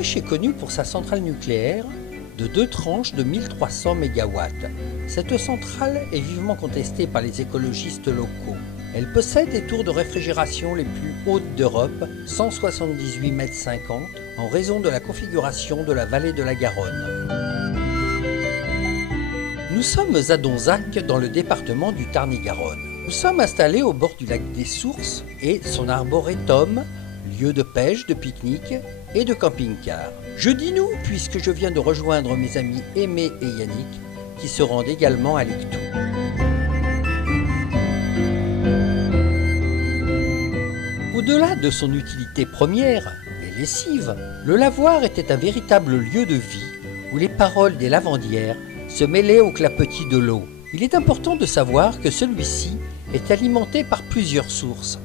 Sèche est connu pour sa centrale nucléaire de 2 tranches de 1300 MW. Cette centrale est vivement contestée par les écologistes locaux. Elle possède les tours de réfrigération les plus hautes d'Europe, 178,50 m, en raison de la configuration de la vallée de la Garonne. Nous sommes à Donzac, dans le département du Tarn-et-Garonne. Nous sommes installés au bord du lac des Sources et son arboretum, lieu de pêche, de pique-nique et de camping-car. Je dis nous puisque je viens de rejoindre mes amis Aimé et Yannick qui se rendent également à Lectoux. Au-delà de son utilité première, les lessives, le lavoir était un véritable lieu de vie où les paroles des lavandières se mêlaient au clapotis de l'eau. Il est important de savoir que celui-ci est alimenté par plusieurs sources.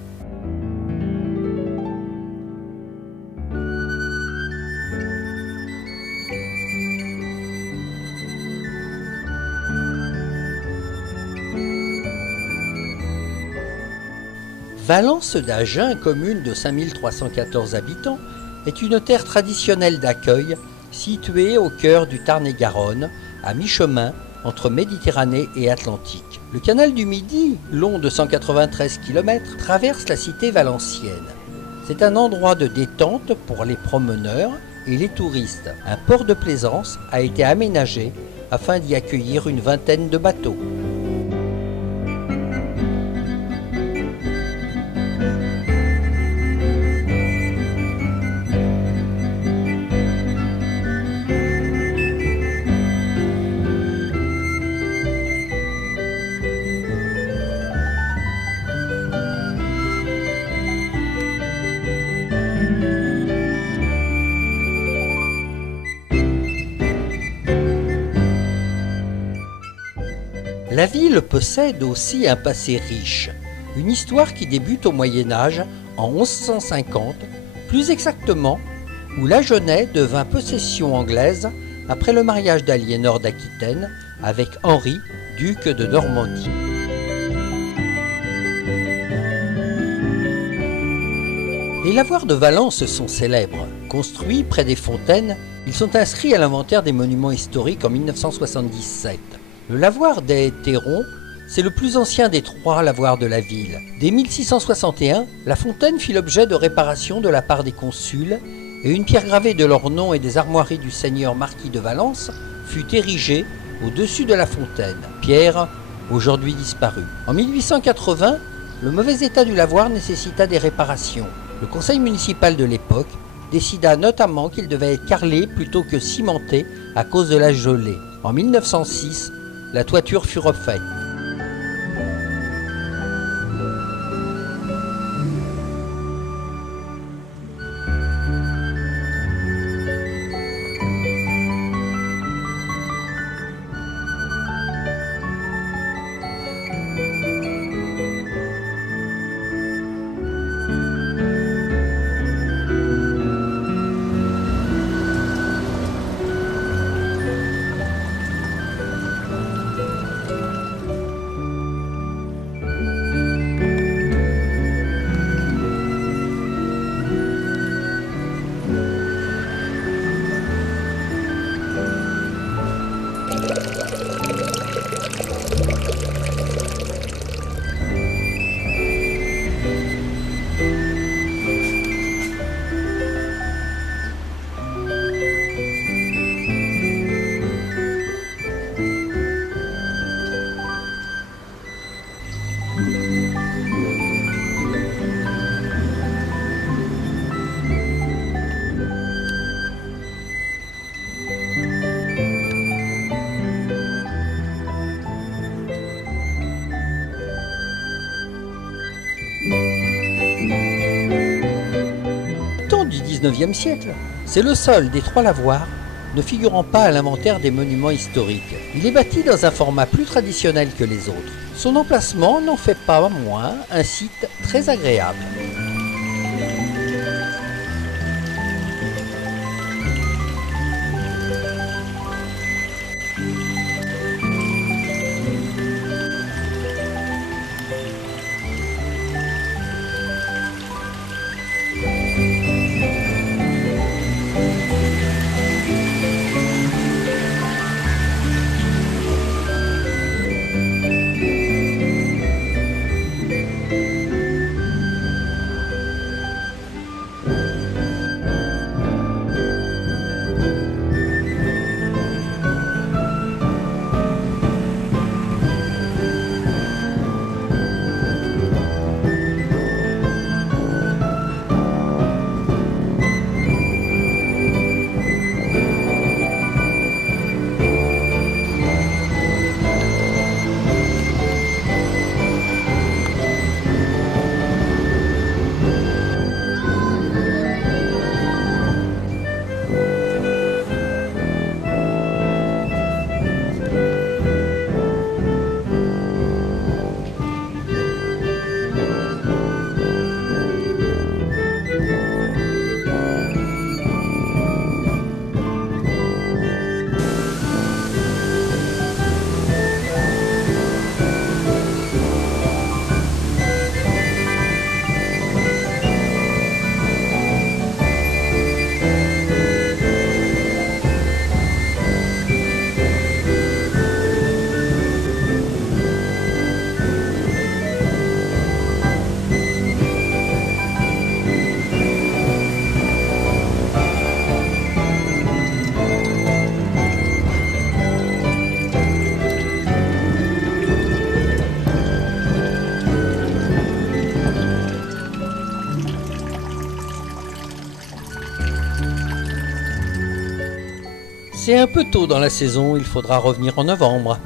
Valence d'Agen, commune de 5314 habitants, est une terre traditionnelle d'accueil située au cœur du Tarn-et-Garonne, à mi-chemin entre Méditerranée et Atlantique. Le canal du Midi, long de 193 km, traverse la cité valencienne. C'est un endroit de détente pour les promeneurs et les touristes. Un port de plaisance a été aménagé afin d'y accueillir une vingtaine de bateaux. La ville possède aussi un passé riche, une histoire qui débute au Moyen-Âge en 1150, plus exactement où l'Agenais devint possession anglaise après le mariage d'Aliénor d'Aquitaine avec Henri, duc de Normandie. Les lavoirs de Valence sont célèbres. Construits près des fontaines, ils sont inscrits à l'inventaire des monuments historiques en 1977. Le lavoir des Théron, c'est le plus ancien des 3 lavoirs de la ville. Dès 1661, la fontaine fit l'objet de réparations de la part des consuls et une pierre gravée de leur nom et des armoiries du seigneur marquis de Valence fut érigée au-dessus de la fontaine, pierre aujourd'hui disparue. En 1880, le mauvais état du lavoir nécessita des réparations. Le conseil municipal de l'époque décida notamment qu'il devait être carrelé plutôt que cimenté à cause de la gelée. En 1906, la toiture fut refaite. Du XIXe siècle, c'est le seul des 3 lavoirs ne figurant pas à l'inventaire des monuments historiques. Il est bâti dans un format plus traditionnel que les autres. Son emplacement n'en fait pas moins un site très agréable. C'est un peu tôt dans la saison, il faudra revenir en novembre.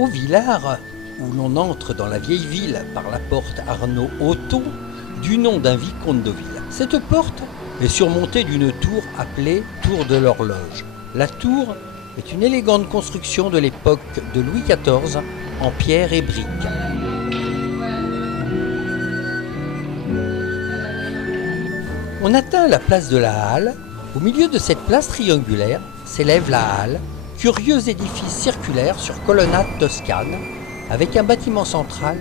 Au Villard, où l'on entre dans la vieille ville par la porte Arnaud-Auton, du nom d'un vicomte Deauville. Cette porte est surmontée d'une tour appelée Tour de l'Horloge. La tour est une élégante construction de l'époque de Louis XIV en pierre et briques. On atteint la place de la Halle. Au milieu de cette place triangulaire s'élève la Halle, curieux édifice circulaire sur colonnade toscane, avec un bâtiment central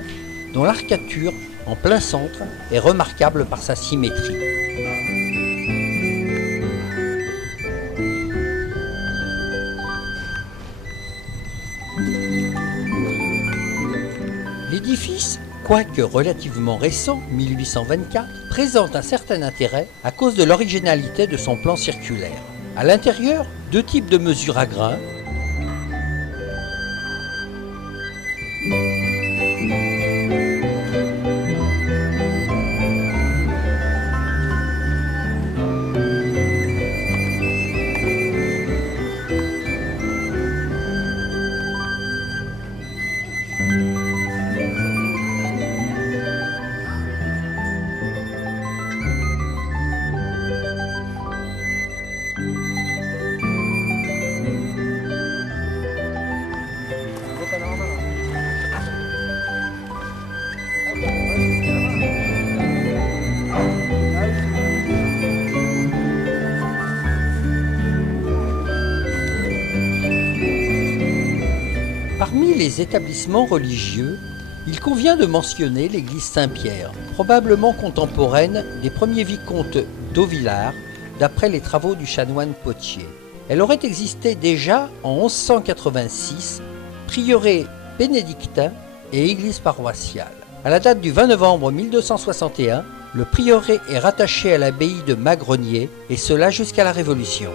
dont l'arcature en plein centre est remarquable par sa symétrie. L'édifice, quoique relativement récent, 1824, présente un certain intérêt à cause de l'originalité de son plan circulaire. À l'intérieur, 2 types de mesures à grains, Parmi les établissements religieux, il convient de mentionner l'église Saint-Pierre, probablement contemporaine des premiers vicomtes d'Auvillard, d'après les travaux du chanoine Potier. Elle aurait existé déjà en 1186, prieuré bénédictin et église paroissiale. À la date du 20 novembre 1261, le prieuré est rattaché à l'abbaye de Magrenier, et cela jusqu'à la Révolution.